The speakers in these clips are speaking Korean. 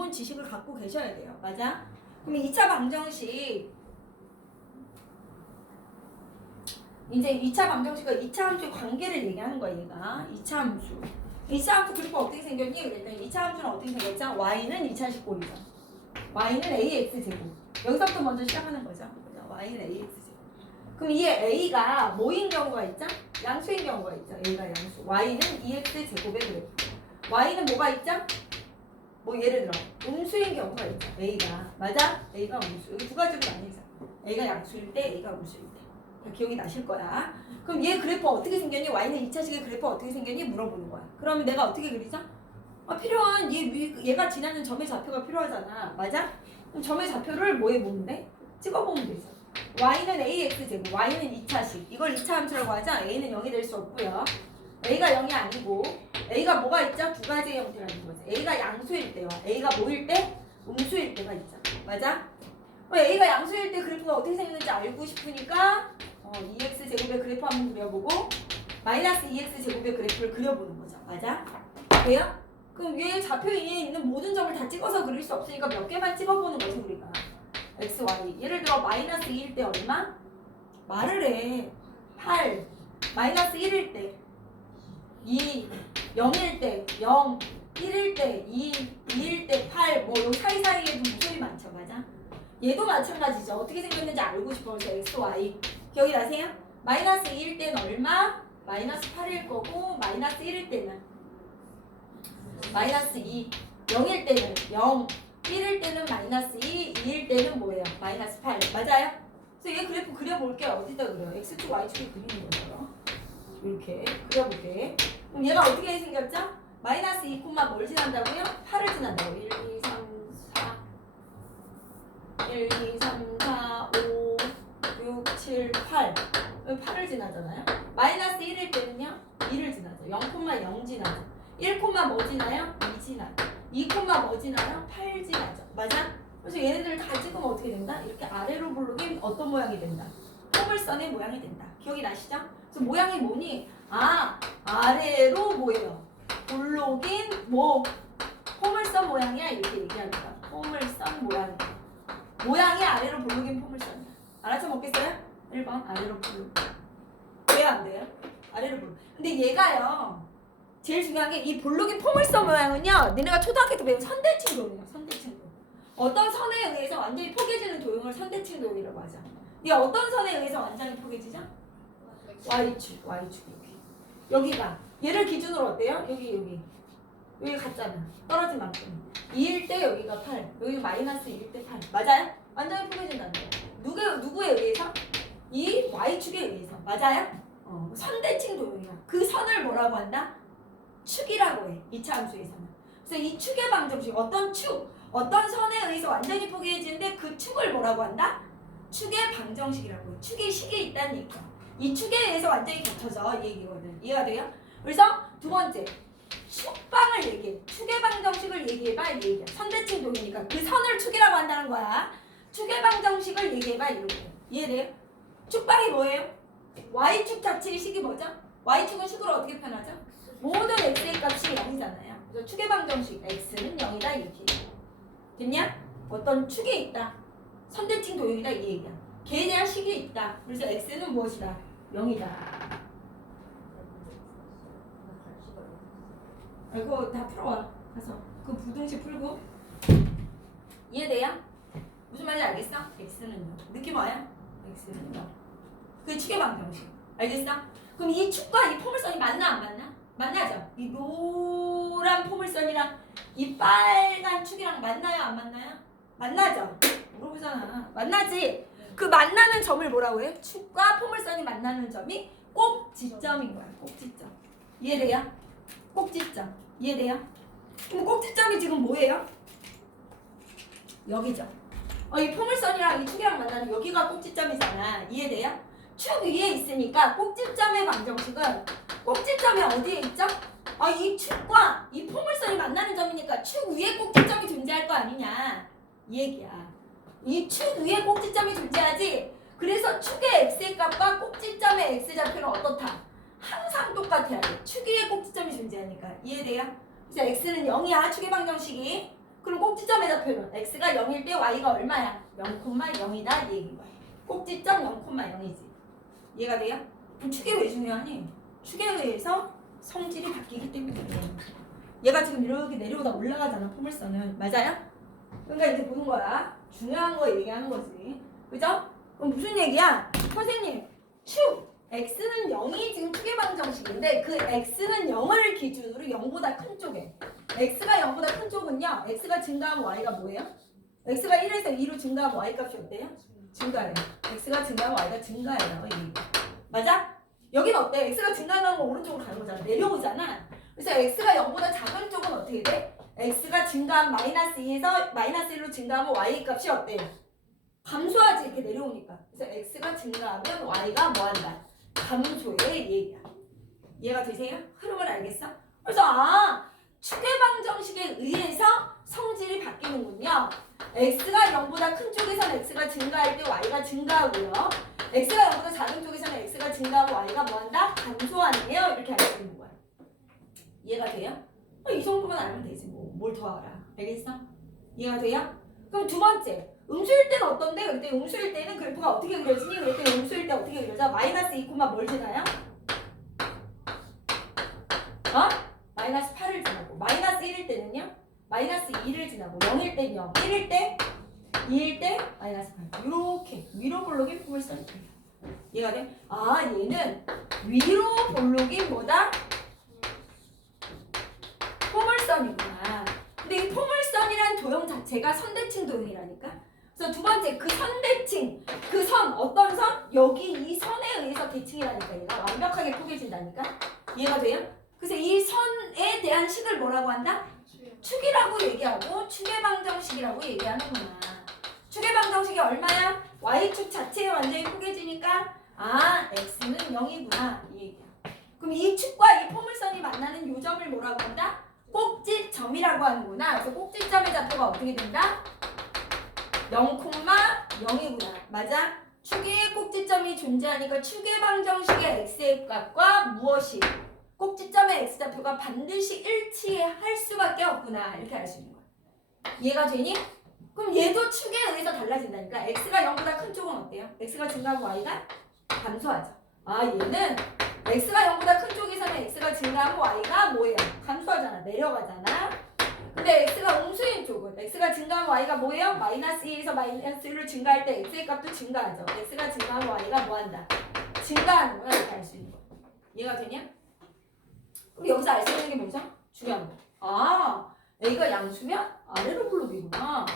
기본 지식을 갖고 계셔야 돼요. 맞아? 그럼 2차 방정식 이제 2차 방정식과 2차 함수의 관계를 얘기하는 거야 얘가. 2차 함수 2차 함수 그래프 어떻게 생겼니? 그랬더니 2차 함수는 어떻게 생겼죠? y는 2차식 꼴이죠. y는 ax제곱. 여기서부터 먼저 시작하는 거죠. y는 ax제곱. 그럼 이 a가 뭐인 경우가 있죠? 양수인 경우가 있죠. a가 양수. y는 2x제곱의 그래프. y는 뭐가 있죠? 뭐 예를 들어 음수인 경우가 있죠. a가. 맞아? a가 음수. 여기 두 가지로 나뉘죠. a가 양수일 때, a가 음수일 때. 다 기억이 나실 거야. 그럼 얘 그래프 어떻게 생겼니? y는 2차식의 그래프 어떻게 생겼니? 물어보는 거야. 그러면 내가 어떻게 그리죠? 필요한 얘가 지나는 점의 좌표가 필요하잖아. 맞아? 그럼 점의 좌표를 뭐에 보면 돼? 찍어보면 되죠. y는 ax제곱, y는 2차식. 이걸 2차 함수라고 하자. a는 0이 될 수 없고요. a가 0이 아니고 a가 뭐가 있죠? 두 가지의 형태가 있는 거지. a가 양수일 때와 a가 뭐일 때? 음수일 때가 있잖아. 맞아? a가 양수일 때 그래프가 어떻게 생겼는지 알고 싶으니까 2x제곱의 그래프 한번 그려보고 마이너스 2x제곱의 그래프를 그려보는 거죠. 맞아? 돼요? 그럼 위에 좌표 위에 있는 모든 점을 다 찍어서 그릴 수 없으니까 몇 개만 찍어보는 거지 우리가. x, y. 예를 들어 마이너스 2일 때 얼마? 말을 해. 8. 마이너스 1일 때 2. 0일 때 0. 1일 때 2. 2일 때 8. 뭐 요 사이사이에도 무수히 많죠. 맞아? 얘도 마찬가지죠. 어떻게 생겼는지 알고 싶어서 x, y. 기억이 나세요? 마이너스 2일 때는 얼마? 마이너스 8일 거고 마이너스 1일 때는 마이너스 2. 0일 때는 0. 1일 때는 마이너스 2. 2일 때는 뭐예요? 마이너스 8. 맞아요? 그래서 얘 그래프 그려볼게요. 어디다 그려요? x축, y축에 그리는 거죠. 이렇게 그려볼게. 그럼 얘가 어떻게 생겼죠? 마이너스 2, 뭘 지난다고요? 8을 지난다고. 1, 2, 3, 4 1, 2, 3, 4, 5 6, 7, 8 8을 지나잖아요. 마이너스 1일 때는요 2를 지나죠. 0,0 지나죠. 1, 뭐 지나요? 2 지나죠. 2, 뭐 지나요? 8 지나죠. 맞아? 그래서 얘네들을 다 찍으면 어떻게 된다? 이렇게 아래로 볼록인 어떤 모양이 된다? 포물선의 모양이 된다. 기억이 나시죠? 그래서 모양이 뭐니? 아래로 뭐예요? 볼록인 포물선 모양이야 이렇게 얘기합니다. 포물선 모양이 아래로 볼록인 포물선이야. 알아서 먹겠어요? 1번 아래로 볼록. 왜 안 돼요? 아래로 볼록. 근데 얘가요 제일 중요한 게 이 볼록인 포물선 모양은요 니네가 초등학교 때 배운 선대칭 도형이에요. 선대칭 도형. 어떤 선에 의해서 완전히 포개지는 도형을 선대칭 도형이라고 하죠. 이 어떤 선에 의해서 완전히 포개지죠? y축 이렇게. 여기가 얘를 기준으로 어때요? 여기 같잖아. 떨어진 만큼 2일 때 여기가 8 여기 마이너스 2일 때 8 맞아요? 완전히 포개진다는 거예요. 누구에 의해서? 이 y축에 의해서. 맞아요? 선대칭 도형이야. 그 선을 뭐라고 한다? 축이라고 해. 2차 함수에서는. 그래서 이 축의 방정식 어떤 선에 의해서 완전히 포개지는데 그 축을 뭐라고 한다? 축의 방정식이라고 해. 축이 식이 있다는 얘기야. 이 축에 의해서 완전히 겹쳐져 이 얘기거든. 이해가 돼요? 그래서 두 번째 축방을 얘기해. 축의 방정식을 얘기해봐 이 얘기야. 선대칭 도형이니까 그 선을 축이라고 한다는 거야. 축의 방정식을 얘기해봐 이렇게. 이해돼요? 축방이 뭐예요? y축 자체의 식이 뭐죠? y축은 식으로 어떻게 표현하죠? 모든 x의 값이 0이잖아요. 그래서 축의 방정식 x는 0이다 이렇게. 됐냐? 어떤 축이 있다. 선대칭 도형이다 이 얘기야. 걔에 대한 식이 있다. 그래서 x는 무엇이다? 0이다. 이거 다 풀어와. 가서 그 부등식 풀고. 이해돼요? 무슨 말인지 알겠어? x는 0. 느낌 와요? x는 0. 그게 축의 방정식. 알겠어? 그럼 이 축과 이 포물선이 맞나 안 맞나? 만나죠? 이 노란 포물선이랑 이 빨간 축이랑 만나요 안 만나요? 만나죠? 물어보잖아. 만나지? 그 만나는 점을 뭐라고 해요? 축과 포물선이 만나는 점이 꼭지점인 거야. 꼭지점. 이해돼요? 꼭지점. 이해돼요? 그럼 꼭지점이 지금 뭐예요? 여기죠. 이 포물선이랑 이 축이랑 만나는 여기가 꼭지점이잖아. 이해돼요? 축 위에 있으니까 꼭지점의 방정식은 꼭지점이 어디에 있죠? 이 축과 이 포물선이 만나는 점이니까 축 위에 꼭지점이 존재할 거 아니냐 이 얘기야. 이 축 위에 꼭지점이 존재하지. 그래서 축의 x의 값과 꼭지점의 x좌표는 어떻다? 항상 똑같아야 돼. 축 위에 꼭지점이 존재하니까. 이해돼요? 그래서 x는 0이야 축의 방정식이. 그럼 꼭지점 x좌표는 x가 0일 때 y가 얼마야? 0,0이다 이 얘기인 거야. 꼭지점 0,0이지. 이해가 돼요? 그럼 축이 왜 중요하니? 축에 의해서 성질이 바뀌기 때문에. 얘가 지금 이렇게 내려오다 올라가잖아, 포물선은. 맞아요? 그러니까 이제 보는 거야. 중요한 거 얘기하는 거지. 그죠? 그럼 무슨 얘기야? 선생님, 축! x는 0이 지금 축의 방정식인데 그 x는 0을 기준으로 0보다 큰 쪽에 x가 0보다 큰 쪽은요. x가 증가하면 y가 뭐예요? x가 1에서 2로 증가하면 y 값이 어때요? 증가해요. x가 증가하면 y가 증가해요. 맞아? 여기는 어때? x가 증가하는 건 오른쪽으로 가는 거잖아. 내려오잖아. 그래서 x가 0보다 작은 쪽은 어떻게 돼? x가 증가한 마이너스 2에서 마이너스 1로 증가하면 y 값이 어때요? 감소하지 이렇게 내려오니까. 그래서 x가 증가하면 y가 뭐한다? 감소의 얘기야. 이해가 되세요? 흐름을 알겠어? 그래서 축의 방정식에 의해서 성질이 바뀌는군요. x가 0보다 큰 쪽에서는 x가 증가할 때 y가 증가하고요. x가 0보다 작은 쪽에서는 x가 증가하고 y가 뭐한다? 감소하네요. 이렇게 알 수 있는 거야. 이해가 돼요? 이 정도만 알면 되지 뭐. 뭘 더 알아. 알겠어? 이해가 돼요? 그럼 두 번째. 음수일 때는 어떤데? 그럴 때 음수일 때는 그래프가 어떻게 그려지니? 그럴 때 음수일 때 어떻게 그려져? 마이너스 2, 뭘 지나요? 마이너스 8을 지나고. 마이너스 1일 때는요? 마이너스 2를 지나고. 0일 때 0, 1일 때 2일 때 마이너스 8. 이렇게 위로 볼록인 포물선이 돼요. 이해가 돼? 얘는 위로 볼록인보다 포물선이구나. 근데 이 포물선이란 도형 자체가 선대칭 도형이라니까. 그래서 두 번째 그 선대칭, 그 선, 어떤 선? 여기 이 선에 의해서 대칭이라니까. 얘가 완벽하게 포개진다니까. 이해가 돼요? 그래서 이 선에 대한 식을 뭐라고 한다? 축이라고 얘기하고 축의 방정식이라고 얘기하는구나. 축의 방정식이 얼마야? y축 자체에 완전히 포개지니까 x는 0이구나 이 얘기야. 그럼 이 축과 이 포물선이 만나는 요점을 뭐라고 한다? 꼭지점이라고 하는구나. 그래서 꼭지점의 좌표가 어떻게 된다? 0,0이구나. 맞아? 축의 꼭지점이 존재하니까 축의 방정식의 x의 값과 무엇이? 꼭지점의 x좌표가 반드시 일치할 수밖에 없구나. 이렇게 알 수 있는 거야. 이해가 되니? 그럼 얘도 축에 의해서 달라진다니까. x가 0보다 큰 쪽은 어때요? x가 증가하고 y가 감소하죠. 얘는 x가 0보다 큰 쪽에서는 x가 증가하고 y가 뭐예요? 감소하잖아. 내려가잖아. 근데 x가 음수인 쪽은 x가 증가하면 y가 뭐예요? 마이너스 2에서 마이너스 1로 증가할 때 x의 값도 증가하죠. x가 증가하면 y가 뭐한다? 증가하는구나. 이렇게 알 수 있는 거야. 이해가 되냐? 그럼 여기서 알 수 있는 게 뭐죠? 중요한 거. a가 양수면 아래로 볼록이구나.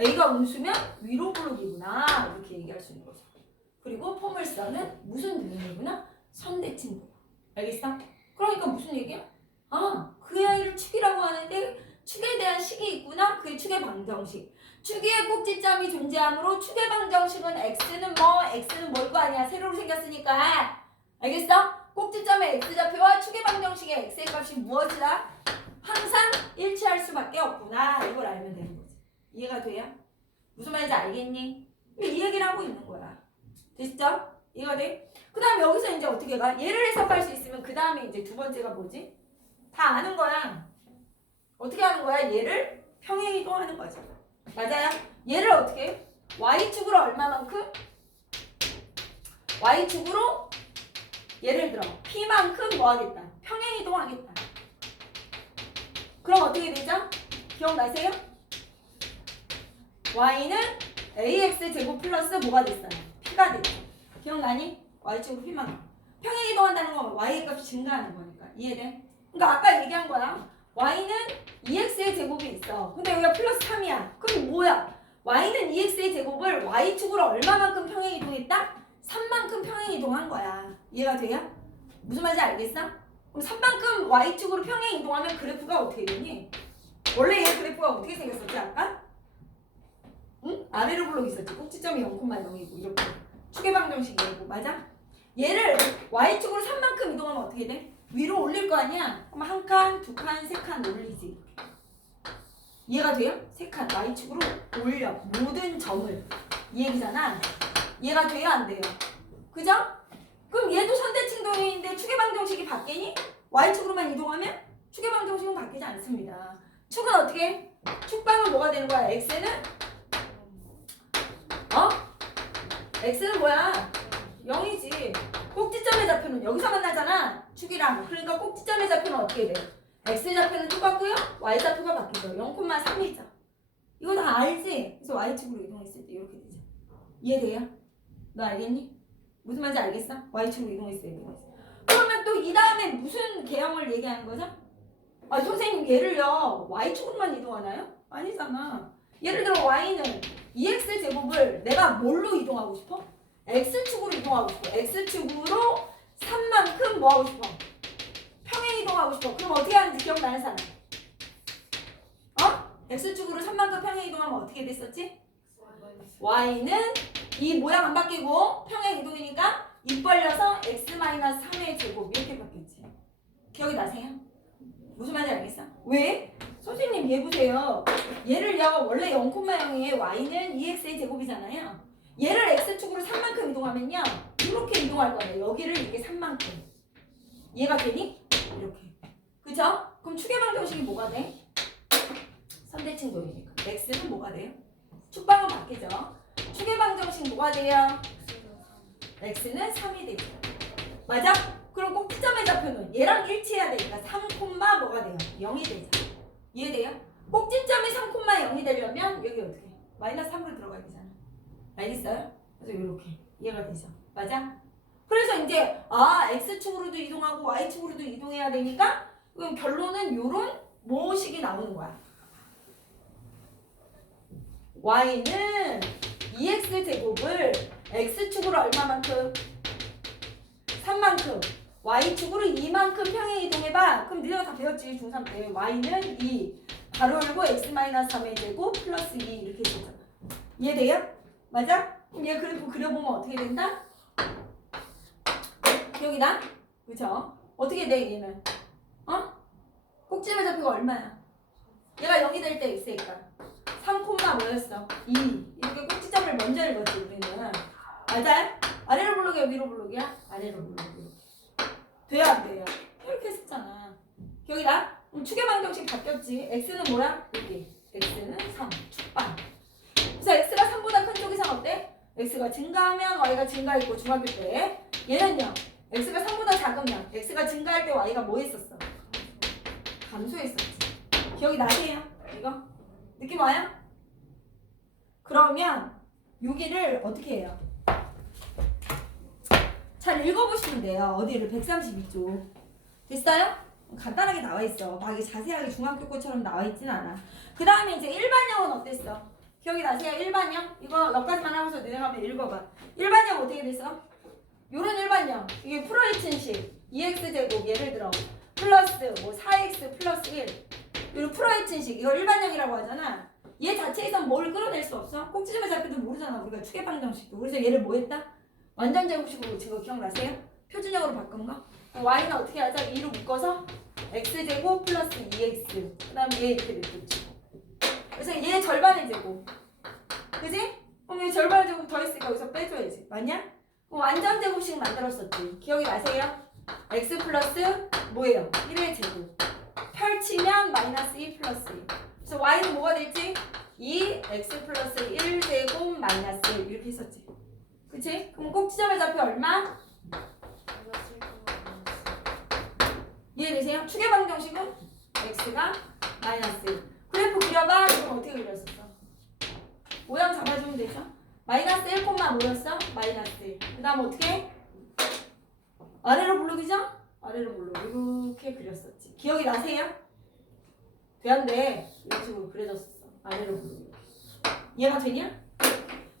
a가 음수면 위로 볼록이구나. 이렇게 얘기할 수 있는 거죠. 그리고 포물선은 무슨 도형이구나? 선대칭 도형. 알겠어? 그러니까 무슨 얘기야? 그 아이를 축이라고 하는데 축에 대한 식이 있구나. 그게 축의 방정식. 축의 꼭지점이 존재하므로 축의 방정식은 x는 뭘 거 아니야. 세로로 생겼으니까. 알겠어? 꼭지점의 x좌표와 축의 방정식의 x의 값이 무엇이다? 항상 일치할 수밖에 없구나. 이걸 알면 되는 거지. 이해가 돼요? 무슨 말인지 알겠니? 이 얘기를 하고 있는 거야. 됐죠? 이해가 돼? 그 다음에 여기서 이제 어떻게 가? 얘를 해석할 수 있으면 그 다음에 이제 두 번째가 뭐지? 다 아는 거야. 어떻게 하는 거야? 얘를 평행이동하는 거죠. 맞아요? 얘를 어떻게 해? y축으로 얼마만큼? y축으로 예를 들어 p만큼 뭐 하겠다? 평행이동하겠다. 그럼 어떻게 되죠? 기억나세요? y는 ax 제곱 플러스 뭐가 됐어요? p가 됐죠. 기억나니? y축으로 p만큼. 평행이동한다는 건 y의 값이 증가하는 거니까. 이해돼? 그러니까 아까 얘기한 거야. y는 2x의 제곱이 있어. 근데 여기가 플러스 3이야. 그럼 뭐야? y는 2x의 제곱을 y축으로 얼마만큼 평행이동했다? 3만큼 평행이동한 거야. 이해가 돼요? 무슨 말인지 알겠어? 그럼 3만큼 y축으로 평행이동하면 그래프가 어떻게 되니? 원래 얘 그래프가 어떻게 생겼었지 아까? 응? 아래로 블록 있었지. 꼭지점이 0,0이고 이렇게. 축의 방정식이고 맞아? 얘를 y축으로 3만큼 이동하면 어떻게 돼? 위로 올릴 거 아니야? 그럼 한 칸, 두 칸, 세 칸 올리지. 이해가 돼요? 세 칸 y축으로 올려. 모든 점을. 이 얘기잖아. 이해가 돼요? 안 돼요? 그죠? 그럼 얘도 선대칭 도형인데 축의 방정식이 바뀌니? y축으로만 이동하면 축의 방정식은 바뀌지 않습니다. 축은 어떻게 해? 축방은 뭐가 되는 거야? x는 x는 뭐야? 0이지. 꼭지점의 좌표는 여기서 만나잖아. 축이랑. 그러니까 꼭지점의 좌표는 어떻게 돼? x 좌표는 똑같고요. y 좌표가 바뀌죠. 0,3이죠. 이거 다 알지? 그래서 y축으로 이동했을 때 이렇게 되죠. 이해돼요? 너 알겠니? 무슨 말인지 알겠어? y축으로 이동했을 때 이렇게 되죠. 그러면 또 이 다음에 무슨 개형을 얘기하는 거죠? 아 선생님 얘를요 y축으로만 이동하나요? 아니잖아. 예를 들어 y는 2x 제곱을 내가 뭘로 이동하고 싶어? x축으로 이동하고 싶어. x축으로 3만큼 뭐 하고 싶어? 평행 이동하고 싶어. 그럼 어떻게 하는지 기억나는 사람? x축으로 3만큼 평행 이동하면 어떻게 됐었지? y는 이 모양 안 바뀌고 평행 이동이니까 입 벌려서 x-3의 제곱 이렇게 바뀌었지. 기억이 나세요? 무슨 말인지 알겠어? 왜? 선생님 얘 보세요. 얘를요 원래 0,0에 y는 2x의 제곱이잖아요. 얘를 x축으로 3만큼 이동하면요 이렇게 이동할 거예요. 여기를 이렇게 3만큼. 이해가 되니? 이렇게. 그쵸? 그럼 추계방정식이 뭐가 돼? 선대칭도이니까 x는 뭐가 돼요? 축방은 바뀌죠. 추계방정식 뭐가 돼요? x는 3이 되죠. 맞아? 그럼 꼭지점의 좌표는 얘랑 일치해야 되니까 3, 뭐가 돼요? 0이 되죠. 이해돼요? 꼭지점이 3,0이 되려면 여기 어떻게? 마이너스 3으로 들어가야 되잖아. 알겠어요? 그래서 이렇게 이해가 되죠. 맞아? 그래서 이제 x축으로도 이동하고 y축으로도 이동해야 되니까 그럼 결론은 요런 뭐식이 나오는 거야. y는 2x 제곱을 x축으로 얼마만큼? 3만큼. y축으로 2만큼 평행 이동해봐. 그럼 니네가 다 배웠지 중3 때. y는 2 가로 열고 x-3의 제곱 플러스 2 이렇게 되잖아. 이해돼요? 맞아? 그럼 얘 그래프 그려보면 어떻게 된다? 기억이나? 그쵸? 어떻게 돼 얘는? 꼭지점의 좌표가 얼마야? 얘가 0이 될 때 x니까 3, 뭐였어? 2 이렇게 꼭지점을 먼저 읽었지 우리는. 맞아? 아래로 블록이야 위로 블록이야? 아래로 블록. 돼요 안 돼요? 이렇게 했었잖아. 기억이나? 그럼 추계방정식 바뀌었지. x는 뭐야? 여기 x는 3 축방. 그래서 x가 3보다 큰 쪽이상 어때? x가 증가하면 y가 증가했고 중학교 때 얘는요 x가 3보다 작으면 x가 증가할 때 y가 뭐 했었어? 감소했었지. 기억이 나세요? 이거? 느낌 와요? 그러면 여기를 어떻게 해요? 잘 읽어보시면 돼요. 어디를? 132쪽. 됐어요? 간단하게 나와있어. 막 자세하게 중학교 거처럼 나와있진 않아. 그 다음에 이제 일반형은 어땠어? 기억이 나세요? 일반형? 이거 여기까지만 하고서 내가 한번 읽어봐. 일반형 어떻게 됐어? 요런 일반형. 이게 풀어헤친식 2x제곱 예를 들어 플러스 뭐 4x 플러스 1 요런 풀어헤친식 이거 일반형이라고 하잖아. 얘 자체에서 뭘 끌어낼 수 없어? 꼭지점의 좌표도 모르잖아. 우리가 추계방정식도. 그래서 얘를 뭐 했다? 완전 제곱식으로 지금 기억나세요? 표준형으로 바꾼 거? y는 어떻게 하자? 2로 묶어서 x제곱 플러스 2x 그 다음에 얘 이렇게 냈겠지. 그래서 얘 절반의 제곱 그지? 그럼 얘 절반의 제곱 더 있으니까 여기서 빼줘야지. 맞냐? 그럼 완전 제곱식 만들었었지. 기억이 나세요? x 플러스 뭐예요? 1의 제곱 펼치면 마이너스 2 플러스 1 그래서 y는 뭐가 될지? 2x 플러스 1제곱 마이너스 1 이렇게 했었지. 그치? 그럼 꼭지점의 좌표 얼마? 이해되세요? 추계방정식은 x가 마이너스 1 그래프 그려봐. 그럼 어떻게 그렸었어? 모양 잡아주면 되죠? 마이너스 1, 뭐였어? 마이너스 1 그 다음 어떻게? 아래로 블록이죠? 아래로 블록 이렇게 그렸었지. 기억이 나세요? 돼안돼 이런 식으로 그려졌었어. 아래로 블록 이해가 되냐?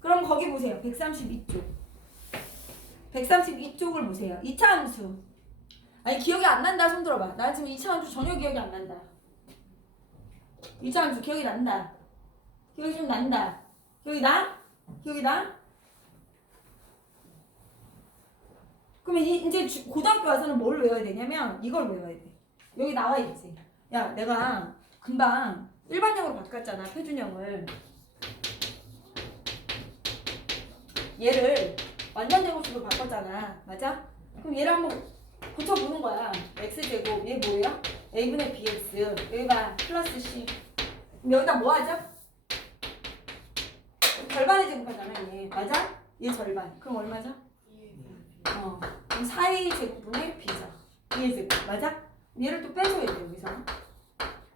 그럼 거기 보세요. 132쪽 132쪽을 보세요. 2차 함수 아니 기억이 안 난다 손 들어봐. 나 지금 2차 함수 전혀 기억이 안 난다. 2차 함수 기억이 난다. 기억이 좀 난다. 기억이 나? 기억이 나? 그러면 이제 고등학교 와서는 뭘 외워야 되냐면 이걸 외워야 돼. 여기 나와 있지. 야 내가 금방 일반형으로 바꿨잖아. 표준형을. 얘를 완전 제곱식으로 바꿨잖아. 맞아? 그럼 얘를 한번 고쳐보는 거야. x제곱 얘 뭐예요? a분의 bx 여기가 플러스 c 그럼 여기다 뭐 하죠? 절반의 제곱하잖아 얘. 맞아? 얘 절반. 그럼 얼마죠? 그럼 4a 제곱분의 b죠. 2의 제곱. 맞아? 얘를 또 빼줘야 돼 여기서.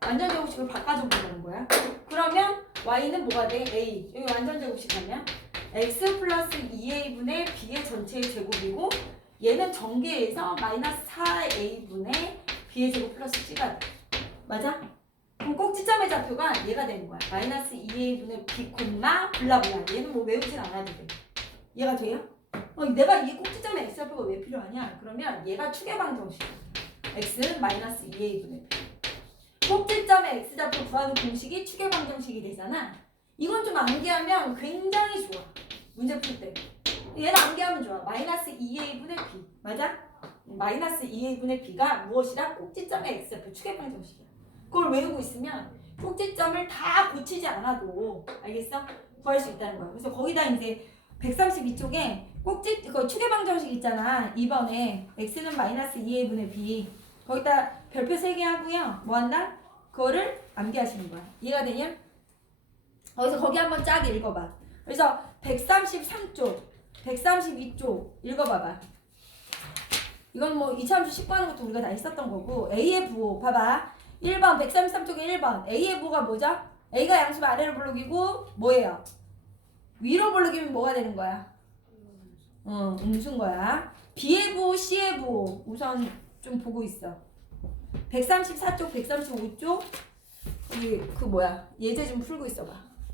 완전 제곱식을 바꿔줘 보자는 거야. 그러면 y는 뭐가 돼? a. 여기 완전 제곱식 하면 x 플러스 2a분의 b의 전체의 제곱이고 얘는 전개해서 마이너스 4a분의 b의 제곱 플러스 c가 돼. 맞아? 그럼 꼭지점의 좌표가 얘가 되는 거야. 마이너스 2a분의 b 콤마 블라블라. 얘는 뭐 외우진 않아도 돼. 얘가 돼요? 내가 이 꼭지점의 x좌표가 왜 필요하냐? 그러면 얘가 추계방정식. x는 마이너스 2a분의 b. 꼭지점의 x좌표 구하는 공식이 추계방정식이 되잖아. 이건 좀 암기하면 굉장히 좋아. 문제 풀 때. 얘는 암기하면 좋아. 마이너스 2a분의 b. 맞아? 마이너스 2a분의 b가 무엇이라? 꼭지점의 x좌표 추계방정식이야. 그걸 외우고 있으면 꼭지점을 다 고치지 않아도 알겠어? 구할 수 있다는 거야. 그래서 거기다 이제 132쪽에 그 추계방정식 있잖아. 2번에 x는 마이너스 2a분의 b. 거기다 별표 3개 하고요. 뭐 한다? 그거를 암기하시는 거야. 이해가 되냐? 그래서 거기 한번 쫙 읽어봐. 그래서 133쪽, 132쪽 읽어봐봐. 이건 뭐 2차함수 10번 하는 것도 우리가 다 했었던 거고 A의 부호 봐봐. 1번 133쪽에 1번 A의 부호가 뭐죠? A가 양수가 아래로 볼록이고 뭐예요? 위로 볼록이면 뭐가 되는 거야? 음수인 거야. B의 부호, C의 부호 우선 좀 보고 있어. 134쪽, 135쪽 여기 그 뭐야 예제 좀 풀고 있어봐.